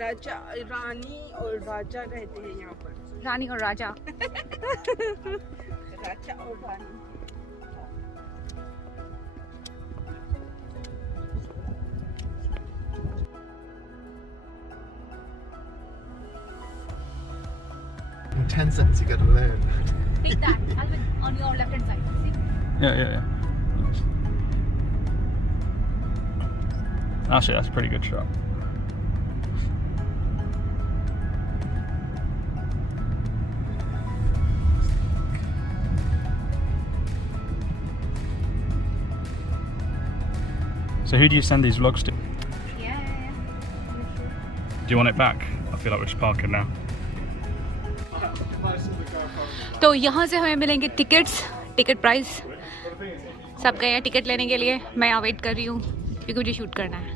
राजा रानी और राजा रहते हैं यहाँ पर। रानी और राजा। राजा और रानी। In 10 cents you get a loan. Take that. I'll be on your left hand side. See? Yeah. Nice. Actually, that's a pretty good shot. So who do you send these vlogs to? Yeah. Do you want it back? I feel like we're just parking now. तो यहाँ से हमें मिलेंगे tickets, ticket price. सब गए हैं ticket लेने के लिए, मैं यहाँ वेट कर रही हूँ क्योंकि मुझे शूट करना है।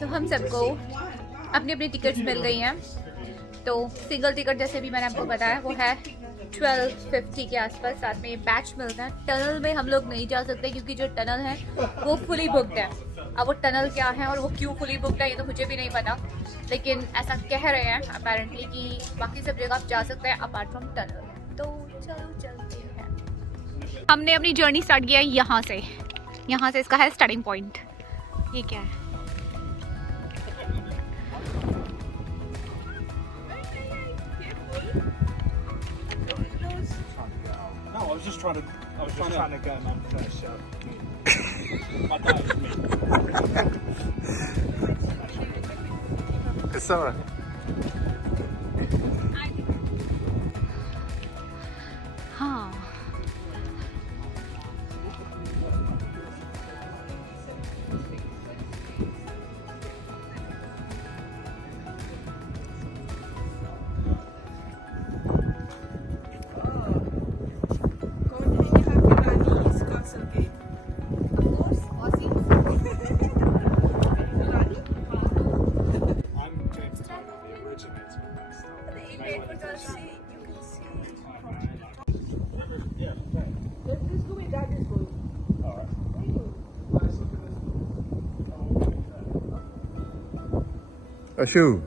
तो हम सबको अपनी अपनी टिकट्स मिल गई हैं। तो सिंगल टिकट जैसे भी मैंने आपको बताया वो है 1250 के आसपास। साथ में बैच मिलता है। टनल में हम लोग नहीं जा सकते क्योंकि जो टनल है वो फुली बुकड है। अब वो टनल क्या है और वो क्यों फुली बुकड है ये तो मुझे भी नहीं पता, लेकिन ऐसा कह रहे हैं अपेरेंटली कि बाकी सब जगह आप जा सकते हैं अपार्ट फ्रॉम टनल। तो चलो चलते हैं। हमने अपनी जर्नी स्टार्ट किया है यहाँ से। यहाँ से इसका है स्टार्टिंग पॉइंट। ये क्या है? No, I was just trying to go, man. First shot. I thought it was me. It's alright. हाँ Ashu.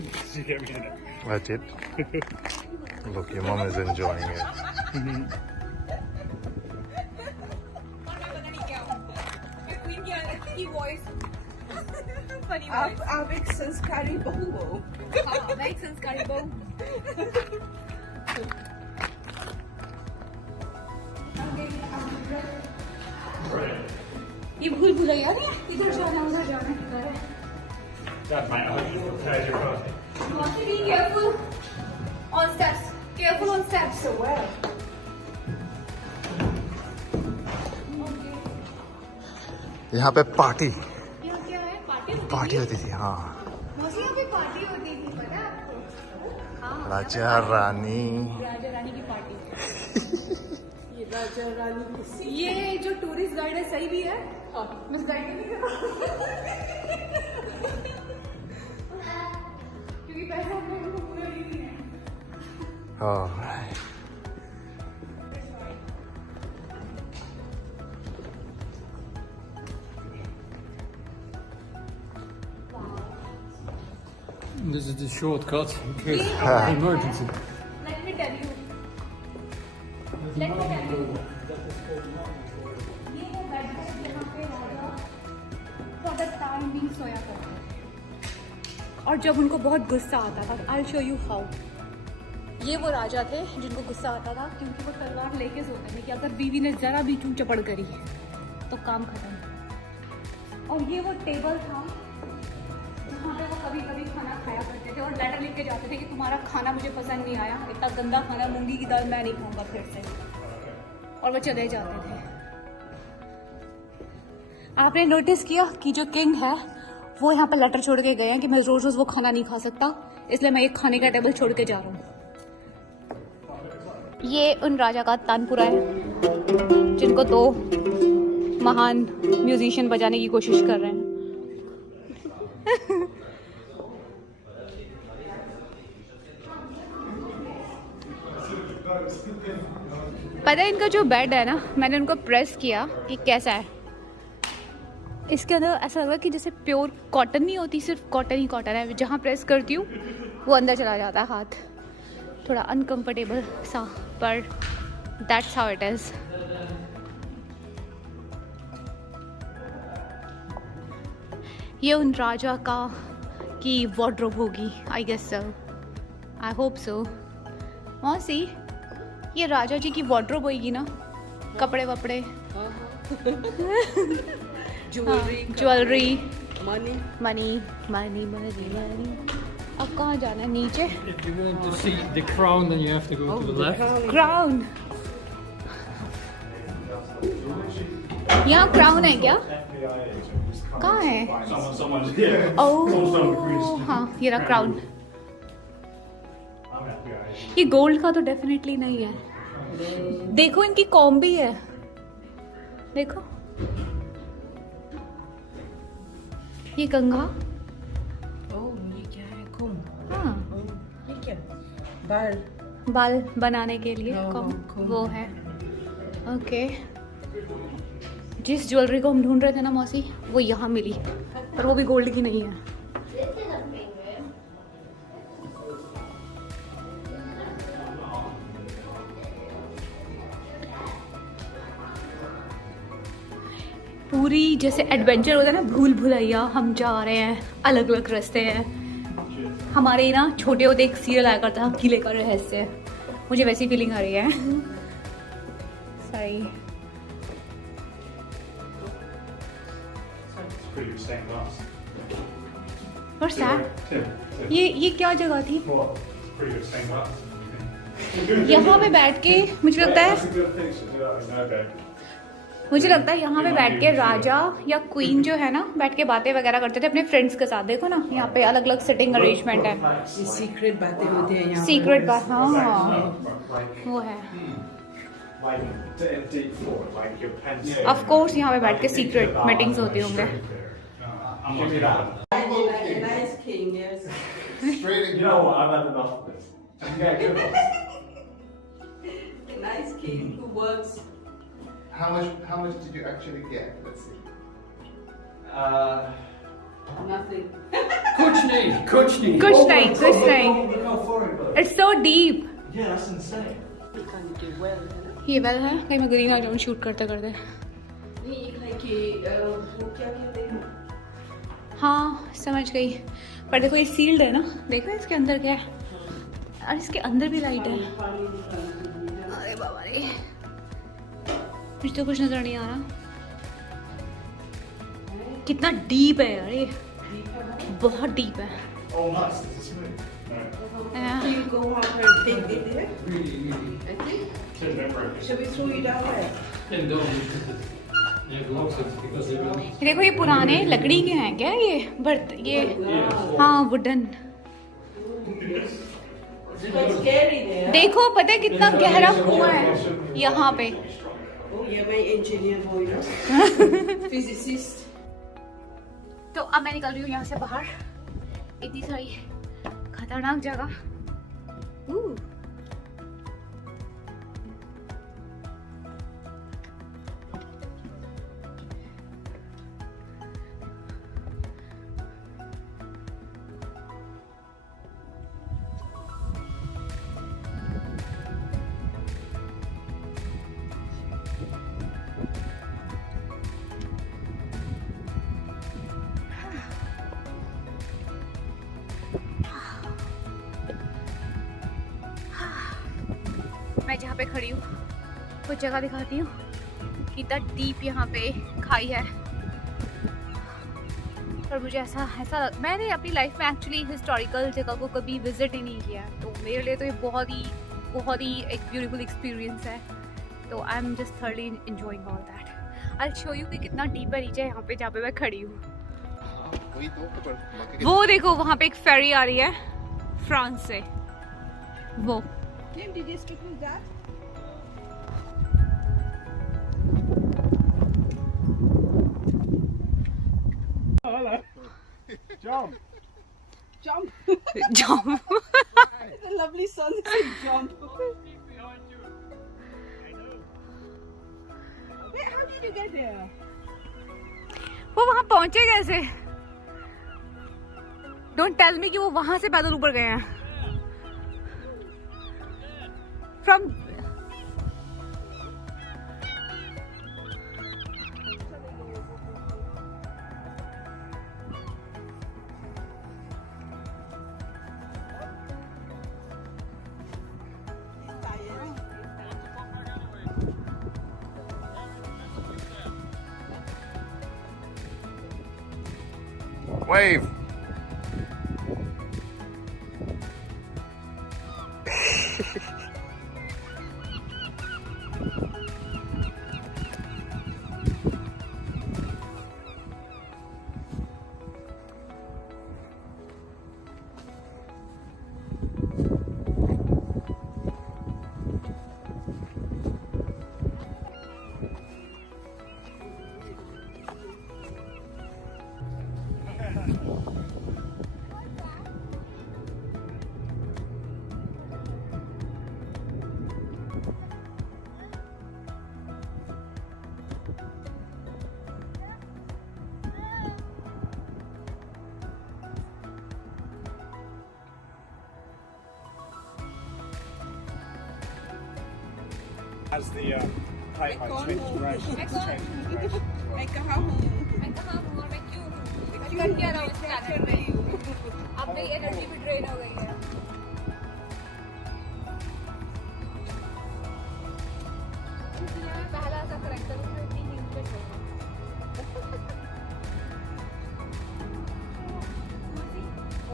Did you get me in it? I did. Look, your mum is enjoying it. आप एक संस्कारी बहू हो। हाँ, मैं एक संस्कारी बहू। ये भूल भुलैया नहीं, इधर जाना उधर जाना किधर है? Dad, mate, I hope you prepared your coffee. You want to be careful on steps. Careful on steps. So well. यहाँ पे पार्टी यहाँ क्या है? पार्टी होती थी। हाँ, मौसी यहाँ पे पार्टी होती थी, पता है आपको? हाँ, राजा रानी। राजा रानी की पार्टी। ये राजा रानी की ये जो टूरिस्ट गाइड है सही भी है? मिस गाइड नहीं है क्योंकि पैसा हम लोगों को पूरा ही नहीं है। Alright. This is the shortcut in case of emergency. Let me tell you. Let me tell you. ये वो बेड है जहाँ पे राजा for the time being सोया करते थे। और जब उनको बहुत गुस्सा आता था, I'll show you how. ये वो राजा थे जिनको गुस्सा आता था क्योंकि वो तलवार लेके सोते थे कि अगर बीवी ने जरा भी चूक चपड़ करी तो काम खत्म। और ये वो टेबल था जहाँ पे वो कभी कभी खाना खाया करते थे और लेटर लिख के जाते थे कि तुम्हारा खाना मुझे पसंद नहीं आया, इतना गंदा खाना, मूंगी की दाल मैं नहीं खाऊंगा फिर से, और वो चले जाते थे। आपने नोटिस किया कि जो किंग है वो यहाँ पर लेटर छोड़ के गए हैं कि मैं रोज रोज वो खाना नहीं खा सकता, इसलिए मैं एक खाने का टेबल छोड़ के जा रहा हूँ। ये उन राजा का तानपुरा है जिनको दो महान म्यूजिशियन बजाने की कोशिश कर रहे हैं। पता है इनका जो बेड है ना, मैंने उनको प्रेस किया कि कैसा है। इसके अंदर ऐसा लग रहा है कि जैसे प्योर कॉटन नहीं होती, सिर्फ कॉटन ही कॉटन है। जहाँ प्रेस करती हूँ वो अंदर चला जाता है हाथ, थोड़ा अनकंफर्टेबल सा, पर दैट्स हाउ इट इज़। ये उन राजा का की वार्डरोब होगी, I guess so, I hope so. मौसी, ये राजा जी की वार्डरोब होगी ना, कपड़े वपड़े, jewellery, money money money money money. अब कहाँ जाना है? नीचे। If you want to see the crown, then you have to go to the left. Crown, यहाँ क्राउन है क्या? कहाँ है? ओह हाँ, ये रहा क्राउन। ये गोल्ड का तो डेफिनेटली नहीं है। देखो इनकी कॉम्ब भी है, देखो ये कंघा। ओह ये क्या है? कुम। हाँ, ये क्या? बाल। बाल बनाने के लिए हाँ, कॉम्ब वो है। ओके, जिस ज्वेलरी को हम ढूंढ रहे थे ना मौसी, वो यहाँ मिली, पर वो भी गोल्ड की नहीं है। पूरी जैसे एडवेंचर होता है ना, भूल भुलैया, हम जा रहे हैं, अलग अलग रास्ते हैं। हमारे ना छोटे होते एक सीरियल आया करता था, किले का रहस्य, मुझे वैसी फीलिंग आ रही है। सही। What's that? ये क्या जगह थी? यहाँ पे बैठ के मुझे लगता है यहाँ पे बैठ के राजा या क्वीन जो है ना, बैठ के बातें वगैरह करते थे अपने फ्रेंड्स के साथ। देखो ना, यहाँ पे अलग अलग सिटिंग अरेंजमेंट है। ये सीक्रेट बातें होती हैं यहाँ। सीक्रेट बात, हाँ वो है। ऑफ कोर्स यहाँ पे बैठ के सीक्रेट मीटिंग्स होती होंगे। Nice king, yes. You know what? I've had enough of this. Yeah, good one. A nice king who works. How much did you actually get? Let's see. Nothing. Kuch nahi, kuch nahi. कुछ नहीं। Look how far it goes. It's so deep. Yeah, that's insane. You can't get well, है ना? ये well है, कहीं मैं green island shoot करते करते। नहीं, एक है कि वो क्या कहते हैं? हाँ समझ गई, पर देखो ये सील्ड है ना, देखो इसके अंदर क्या है, और इसके अंदर भी लाइट है। पानी निकालने। अरे बाबा रे, मुझे तो कुछ नजर नहीं आ रहा। कितना डीप है यार ये, बहुत डीप है। Oh, nice. This is smooth. Yeah. You go out and take it there. Really, really. I think. Cheers, no break. Shall we throw it down there? Then don't. Yeah, blocks it because they will. देखो ये पुराने लकड़ी के हैं क्या ये बर्त, ये हाँ wooden. It's quite scary there. देखो पता है कितना गहरा कुआं है यहाँ पे। Oh yeah, my engineer boy, no? Physicist. तो अब मैं निकल रही हूँ यहाँ से बाहर, इतनी सारी खतरनाक जगह। मैं जहाँ पे खड़ी हूँ वो जगह दिखाती हूँ, कितना डीप यहाँ पे खाई है। पर मुझे ऐसा मैंने अपनी लाइफ में एक्चुअली हिस्टोरिकल जगह को कभी विजिट ही नहीं किया, तो मेरे लिए तो ये बहुत ही एक ब्यूटीफुल एक्सपीरियंस है। तो I am just thoroughly enjoying all that. I will show you कि कितना डीप है नीचे यहाँ पे जहाँ पे मैं खड़ी हूँ। वो देखो वहाँ पे एक फेरी आ रही है फ्रांस से, वो Tim, did you stick with that? Oh, hello. Jump. Jump. Job The lovely sunset jump. Behind वो वहां पहुंचे कैसे? डोंट टेल मी कि वो वहां से पैदल ऊपर गए हैं from. Wave. As the height change direction. मैं कहाँ हूँ? मैं कहाँ हूँ और मैं क्यों हूँ? मैं कर क्या रहा हूँ इस planet पे? अब मेरी एनर्जी भी ड्रेन हो गई है। इसलिए मैं पहला सा करेक्टर हूँ जो इतनी नींद पे सोऊंगा।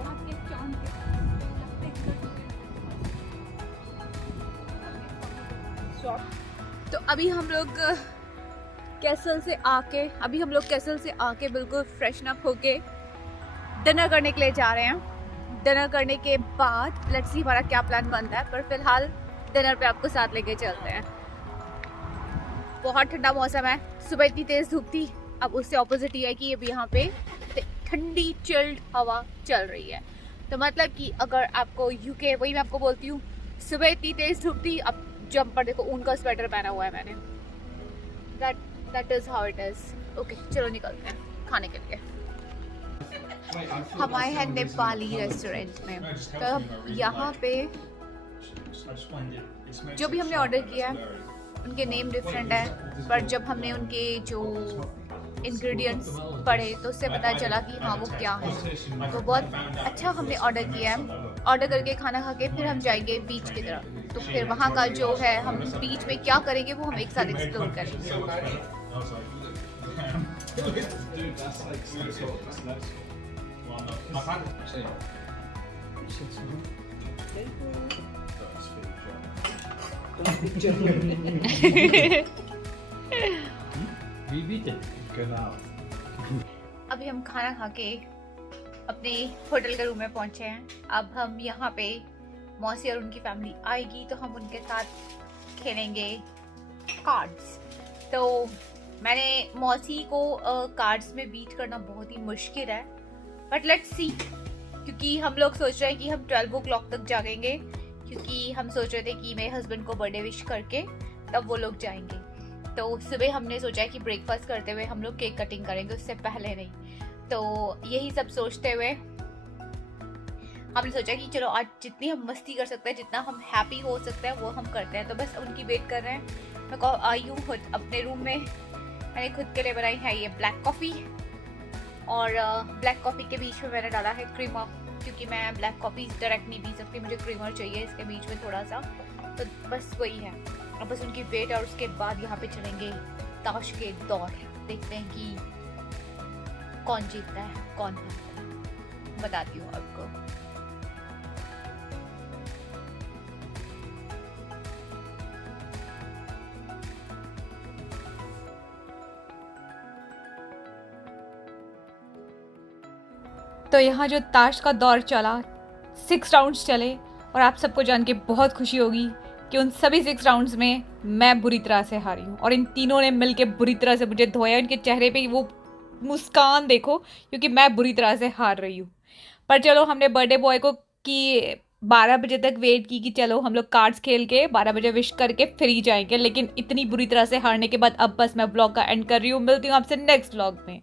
आपके चांद के लगते तो अभी हम लोग कैसल से आके बिल्कुल फ्रेशन अप होके डिनर करने के लिए जा रहे हैं। डिनर करने के बाद लेट्स सी हमारा क्या प्लान बनता है, पर फिलहाल डिनर पे आपको साथ लेके चलते हैं। बहुत ठंडा मौसम है, सुबह इतनी तेज़ धूप थी, अब उससे ऑपोजिट ही है कि अब यहाँ पे ठंडी चिल्ड हवा चल रही है। तो मतलब कि अगर आपको यूके, वही मैं आपको बोलती हूँ, सुबह इतनी तेज़ धूप थी, अब जंपर देखो, ऊन का स्वेटर पहना हुआ है मैंने। That is how it is. Okay चलो निकलते हैं खाने के लिए। हम आए हैं नेपाली रेस्टोरेंट में। तो यहाँ पे जो भी हमने ऑर्डर किया है उनके नेम डिफरेंट है, पर जब हमने उनके जो इंग्रेडिएंट्स पढ़े तो उससे पता चला कि हाँ वो क्या है। तो बहुत अच्छा हमने ऑर्डर किया है। ऑर्डर करके खाना खा के फिर हम जाएंगे बीच की तरफ। तो फिर वहाँ का जो है, हम बीच में क्या करेंगे वो हम एक साथ एक्सप्लोर करेंगे। We beat it. अभी हम खाना खा के अपने होटल के रूम में पहुंचे हैं। अब हम यहाँ पे मौसी और उनकी फैमिली आएगी तो हम उनके साथ खेलेंगे कार्ड्स। तो मैंने मौसी को कार्ड्स में बीट करना बहुत ही मुश्किल है, बट लेट्स सी, क्योंकि हम लोग सोच रहे हैं कि हम 12 o'clock तक जागेंगे, क्योंकि हम सोच रहे थे कि मेरे हस्बैंड को बर्थडे विश करके तब वो लोग जाएंगे। तो सुबह हमने सोचा है कि ब्रेकफास्ट करते हुए हम लोग केक कटिंग करेंगे, उससे पहले नहीं। तो यही सब सोचते हुए हमने सोचा कि चलो आज जितनी हम मस्ती कर सकते हैं, जितना हम हैप्पी हो सकते हैं वो हम करते हैं। तो बस उनकी वेट कर रहे हैं। मैं आई हूँ खुद अपने रूम में। मैंने खुद के लिए बनाई है ये ब्लैक कॉफ़ी, और ब्लैक कॉफ़ी के बीच में मैंने डाला है क्रीमर, क्योंकि मैं ब्लैक कॉफ़ी डायरेक्ट नहीं पी सकती, मुझे क्रीमर चाहिए इसके बीच में थोड़ा सा। तो बस वही है। अब बस उनकी वेट, और उसके बाद यहाँ पे चलेंगे ताश के दौर। देखते हैं कि कौन जीतता है कौन हारता है, बताती हूँ आपको। तो यहाँ जो ताश का दौर चला, 6 राउंड्स चले, और आप सबको जान के बहुत खुशी होगी कि उन सभी 6 राउंड्स में मैं बुरी तरह से हारी हूँ, और इन तीनों ने मिलके बुरी तरह से मुझे धोया। उनके चेहरे पे वो मुस्कान देखो, क्योंकि मैं बुरी तरह से हार रही हूँ। पर चलो, हमने बर्थडे बॉय को कि 12 बजे तक वेट की कि चलो हम लोग कार्ड्स खेल के 12 बजे विश करके फिर ही जाएंगे, लेकिन इतनी बुरी तरह से हारने के बाद अब बस मैं व्लॉग का एंड कर रही हूँ। मिलती हूँ आपसे नेक्स्ट व्लॉग में।